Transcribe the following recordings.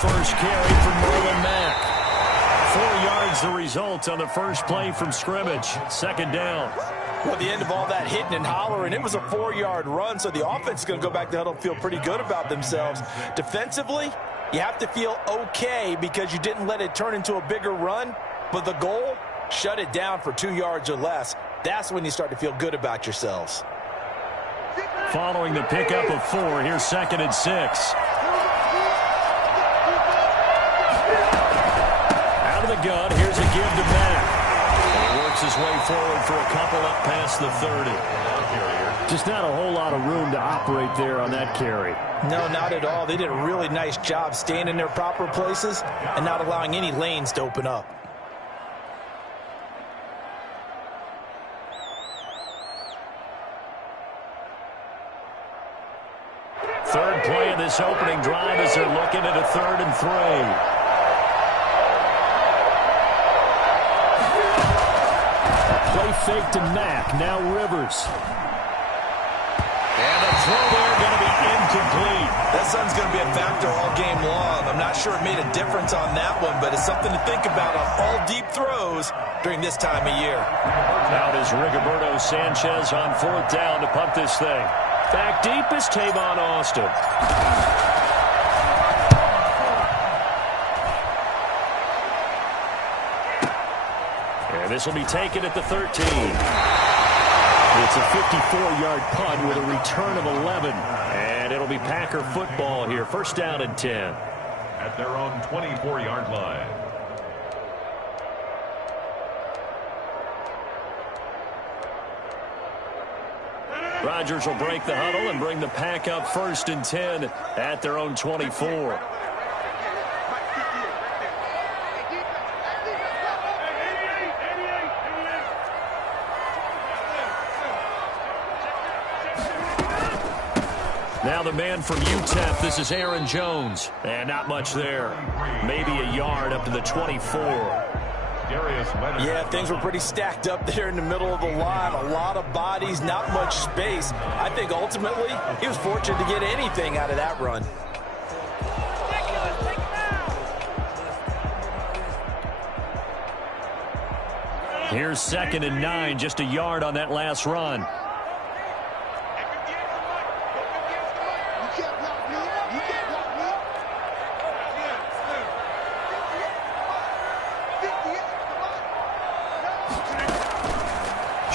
first carry for Marlon Mack. 4 yards the result on the first play from scrimmage. Second down. Well, the end of all that hitting and hollering, it was a 4-yard run, so the offense is going to go back to the huddle and feel pretty good about themselves. Defensively, you have to feel okay because you didn't let it turn into a bigger run, but the goal, shut it down for 2 yards or less. That's when you start to feel good about yourselves. Following the pickup of 4, here's 2nd and 6. Out of the gun, here's a give to Mack. He works his way forward for a couple up past the 30. Just not a whole lot of room to operate there on that carry. No, not at all. They did a really nice job staying in their proper places and not allowing any lanes to open up. Third play of this opening drive as they're looking at a 3rd and 3. Play fake to Mack. Now Rivers. And the throw there going to be incomplete. That sun's going to be a factor all game long. I'm not sure it made a difference on that one, but it's something to think about on all deep throws during this time of year. Now it is Rigoberto Sanchez on 4th down to punt this thing. Back deep is Tavon Austin. And this will be taken at the 13. It's a 54-yard punt with a return of 11. And it'll be Packer football here. First down and 10. At their own 24-yard line. Rodgers will break the huddle and bring the Pack up 1st and 10 at their own 24. Now the man from UTEP, this is Aaron Jones. And not much there. Maybe a yard up to the 24. Yeah, things were pretty stacked up there in the middle of the line. A lot of bodies, not much space. I think ultimately he was fortunate to get anything out of that run. Here's 2nd and 9, just a yard on that last run.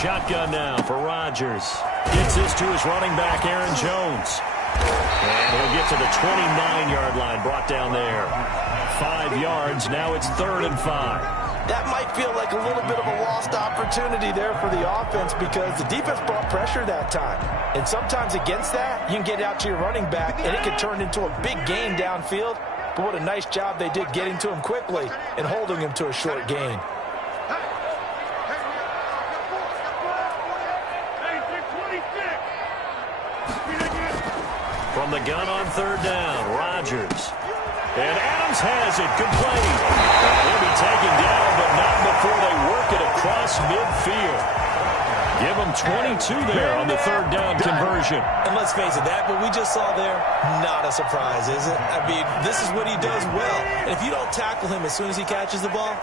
Shotgun now for Rodgers. Gets this to his running back, Aaron Jones. And he'll get to the 29-yard line, brought down there. 5 yards, now it's 3rd and 5. That might feel like a little bit of a lost opportunity there for the offense because the defense brought pressure that time. And sometimes against that, you can get out to your running back, and it can turn into a big gain downfield. But what a nice job they did getting to him quickly and holding him to a short gain. From the gun on 3rd down, Rodgers. And Adams has it, complete. And he'll be taken down, but not before they work it across midfield. Give him 22 there on the 3rd down conversion. And let's face it, that what we just saw there, not a surprise, is it? I mean, this is what he does well. And if you don't tackle him as soon as he catches the ball,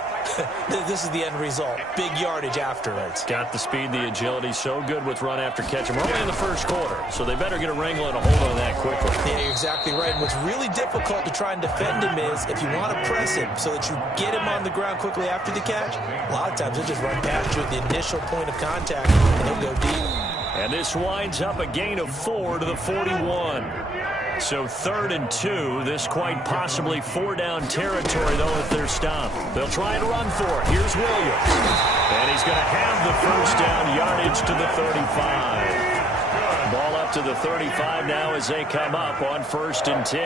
this is the end result. Big yardage afterwards. Got the speed, the agility, so good with run after catch. We're only in the first quarter, so they better get a wrangle and a hold on that quickly. Yeah, you're exactly right. And what's really difficult to try and defend him is if you want to press him so that you get him on the ground quickly after the catch, a lot of times he'll just run past you at the initial point of contact, and he'll go deep. And this winds up a gain of 4 to the 41. So 3rd and 2. This quite possibly 4-down territory, though, if they're stopped. They'll try and run for it. Here's Williams. And he's going to have the first down, yardage to the 35. Ball up to the 35 now as they come up on 1st and 10.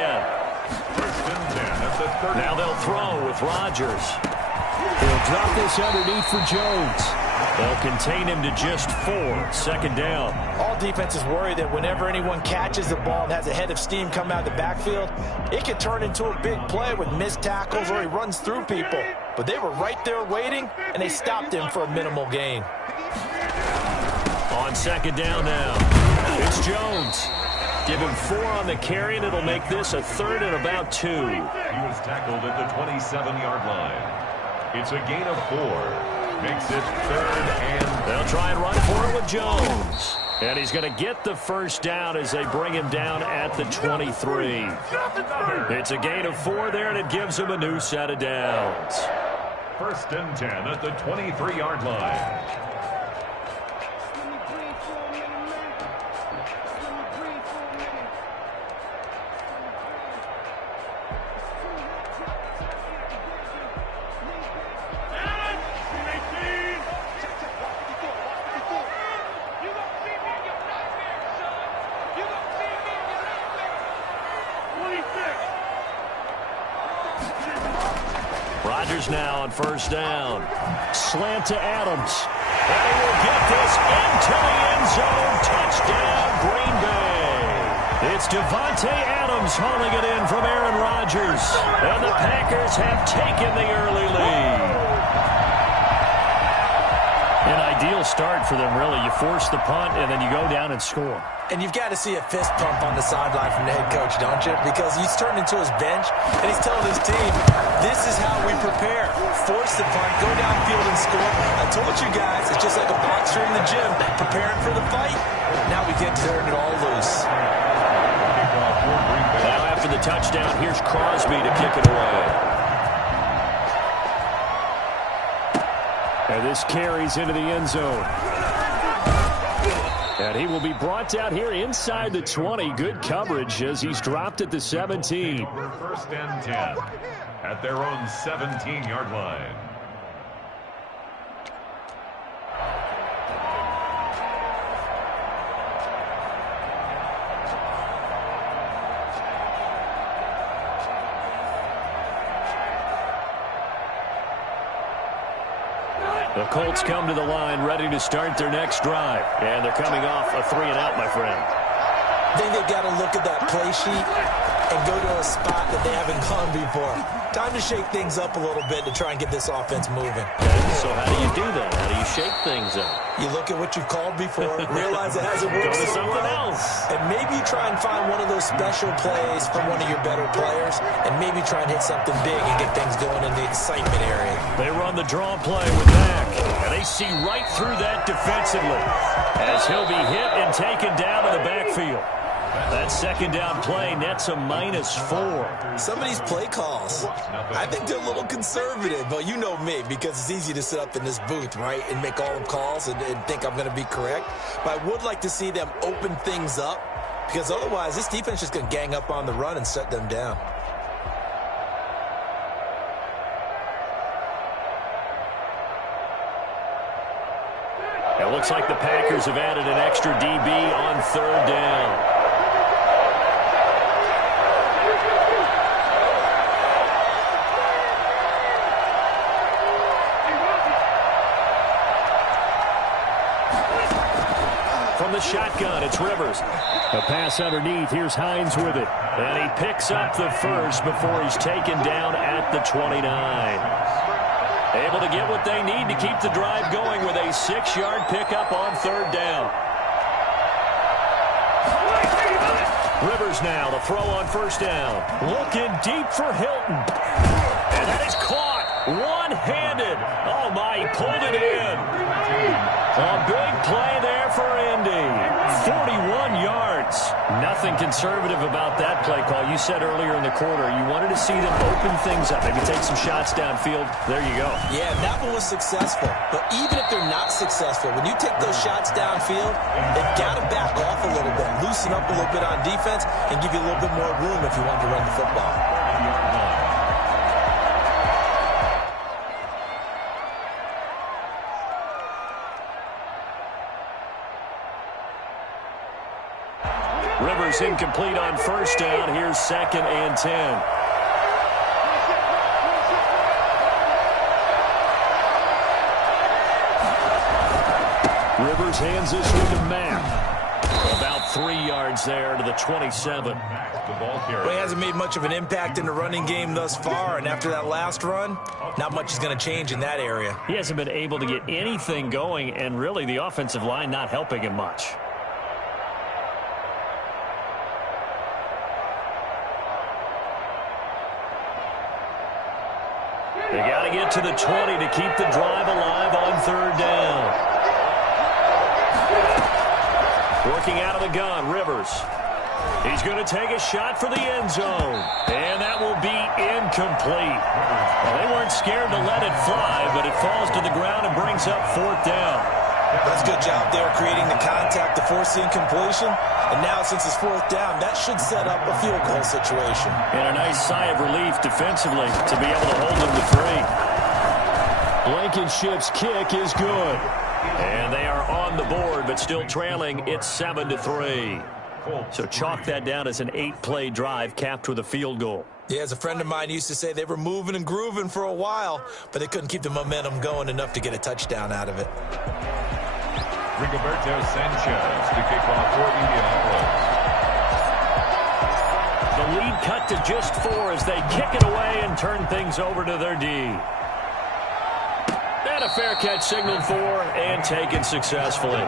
Now they'll throw with Rodgers. He'll drop this underneath for Jones. They'll contain him to just 4. 2nd down. All defenses worry that whenever anyone catches the ball and has a head of steam come out of the backfield, it can turn into a big play with missed tackles or he runs through people. But they were right there waiting, and they stopped him for a minimal gain. On 2nd down now, it's Jones. Give him 4 on the carry, and it'll make this a 3rd and about 2. He was tackled at the 27-yard line. It's a gain of 4. Makes it 3rd and... They'll try and run for it with Jones. And he's going to get the first down as they bring him down at the 23. It's a gain of 4 there, and it gives him a new set of downs. 1st and 10 at the 23-yard line. Rodgers now on 1st down. Slant to Adams. And he will get this into the end zone. Touchdown, Green Bay. It's Devontae Adams hauling it in from Aaron Rodgers. And the Packers have taken the early lead. An ideal start for them, really. You force the punt, and then you go down and score. And you've got to see a fist pump on the sideline from the head coach, don't you? Because he's turned into his bench, and he's telling his team, this is how we prepare. Force the punt, go downfield and score. I told you guys, it's just like a boxer in the gym, preparing for the fight. Now we get to turn it all loose. Now after the touchdown, here's Crosby to kick it away. And this carries into the end zone. And he will be brought down here inside the 20. Good coverage as he's dropped at the 17. 1st and 10 at their own 17-yard line. The Colts come to the line ready to start their next drive. And they're coming off a 3-and-out, my friend. I think they've got to look at that play sheet and go to a spot that they haven't gone before. Time to shake things up a little bit to try and get this offense moving. So how do you do that? How do you shake things up? You look at what you've called before, realize it hasn't worked Go to so something well, else. and maybe try and find one of those special plays from one of your better players, and maybe try and hit something big and get things going in the excitement area. They run the draw play with Mack, and they see right through that defensively as he'll be hit and taken down to the backfield. That 2nd down play nets a -4. Some of these play calls, I think they're a little conservative, but you know me, because it's easy to sit up in this booth, right, and make all the calls and think I'm going to be correct. But I would like to see them open things up, because otherwise this defense is just going to gang up on the run and shut them down. It looks like the Packers have added an extra DB on 3rd down. From the shotgun, it's Rivers. A pass underneath. Here's Hines with it. And he picks up the first before he's taken down at the 29. Able to get what they need to keep the drive going with a 6-yard pickup on 3rd down. Rivers now, the throw on 1st down. Looking deep for Hilton. And that is caught one-handed. Oh, my, he pulled it in. A big play there for Indy. 41 yards. Nothing conservative about that play call. You said earlier in the quarter you wanted to see them open things up, maybe take some shots downfield. There you go. Yeah, that one was successful. But even if they're not successful, when you take those shots downfield, they've got to back off a little bit, loosen up a little bit on defense, and give you a little bit more room if you want to run the football. Rivers incomplete on 1st down. Here's 2nd and 10. Rivers hands this one to Mack. About 3 yards there to the 27. Well, he hasn't made much of an impact in the running game thus far, and after that last run, not much is going to change in that area. He hasn't been able to get anything going, and really the offensive line not helping him much. They got to get to the 20 to keep the drive alive on third down. Working out of the gun, Rivers. He's going to take a shot for the end zone. And that will be incomplete. Well, they weren't scared to let it fly, but it falls to the ground and brings up fourth down. That's a good job there creating the contact to force the incompletion. And now, since it's fourth down, that should set up a field goal situation. And a nice sigh of relief defensively to be able to hold them to 3. Blankenship's kick is good. And they are on the board, but still trailing. It's 7-3. So chalk that down as an 8-play drive capped with a field goal. Yeah, as a friend of mine used to say, they were moving and grooving for a while, but they couldn't keep the momentum going enough to get a touchdown out of it. Rigoberto Sanchez to kick off for Indianapolis. The lead cut to just 4 as they kick it away and turn things over to their D. And a fair catch signaled for and taken successfully.